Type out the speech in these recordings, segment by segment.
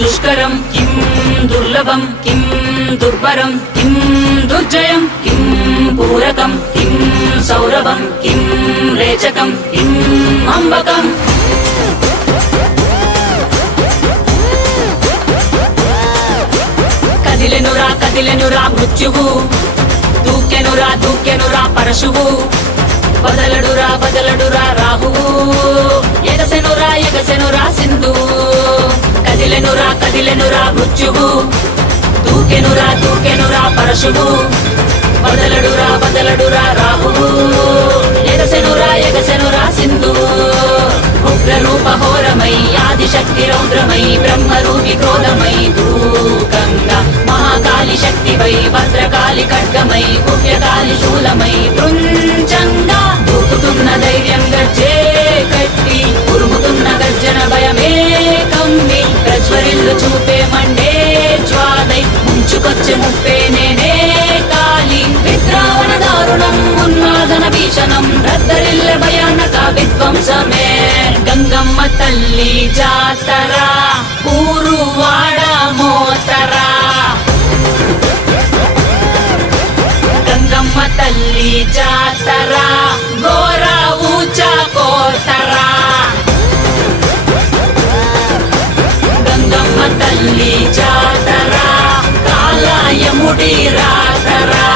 దుష్కరం కిం దుర్లభం కిం దుర్భరం కిం దుర్జయం కిం పూరకం కిం సౌరభం కిం రేచకం కిం అంబకం కదిలెనురా కదిలెనురా మృత్యువు దూకెనురా దూకెనురా పరశువు బదలడురా బదలడురా రాహువు ఎగసెనురా ఎగసెనురా సింధువు కదిలెనురా కదిలెనురా మృత్యువు దూకెనురా దూకెనురా పరశువు బదలడురా బదలడురా రాహువు. ఎగసెనురా ఎగసెనురా సింధు ఉగ్ర రూప హోరమై ఆదిశక్తి రౌద్రమై బ్రహ్మరూపి క్రోధమై దూకంగా మహాకాళి శక్తివై భద్రకాళి ఖడ్గమై కువ్యకాళి శూలమై బృంచంగా దూకుతున్న ధైర్యం గర్జే భీషణం రద్దరిల్ల భయానక విధ్వంసమే గంగమ్మ తల్లి జాతర ఊరువాడ మోతరా. గంగమ్మ తల్లి జాతర గోర ఊచ కోతరా. గంగమ్మ తల్లి జాతర కాలాయముడి రాతరా.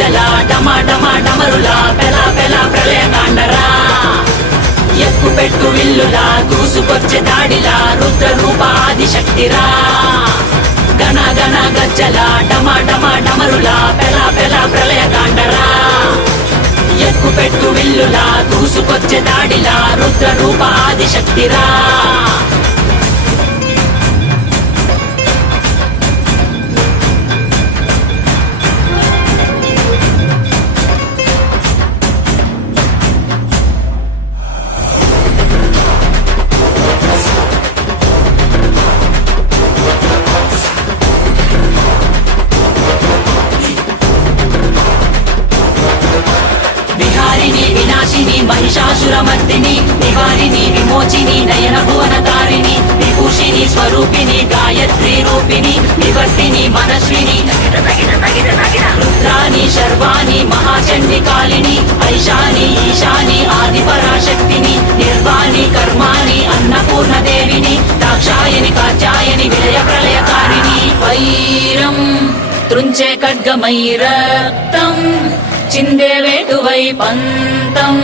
చలా డమా డమా డమరులా పెలా పెలా ప్రళయకాండరా. కాండరా ఎక్కు పెట్టు విల్లులా దూసుకొచ్చే దాడిలా రుద్ర రూప ఆది శక్తిరా గణ గణ గజ్జల డమా డమా డమరులా పెలా పెలా ప్రళయకాండరా. ఎక్కు పెట్టు విల్లులా దూసుకొచ్చే దాడిలా రుద్ర రూప ఆది శక్తిరా మహిషాసురమర్దిని నివారిని విమోచిని నయన భువన తారిణి విభూషిణి స్వరూపిణి గాయత్రి రూపిణి వివర్తిని మనస్విని రుద్రాని శర్వాణి మహాచండి కాళిని ఐశాని ఈశాని ఆది పరాశక్తిని నిర్వాణి కర్మాణి అన్నపూర్ణ దేవిని దాక్షాయని కాచాయని విలయ ప్రళయకారిణి. వైరం తృంచే ఖడ్గమై రక్తం చిందే వేటువై పంతం.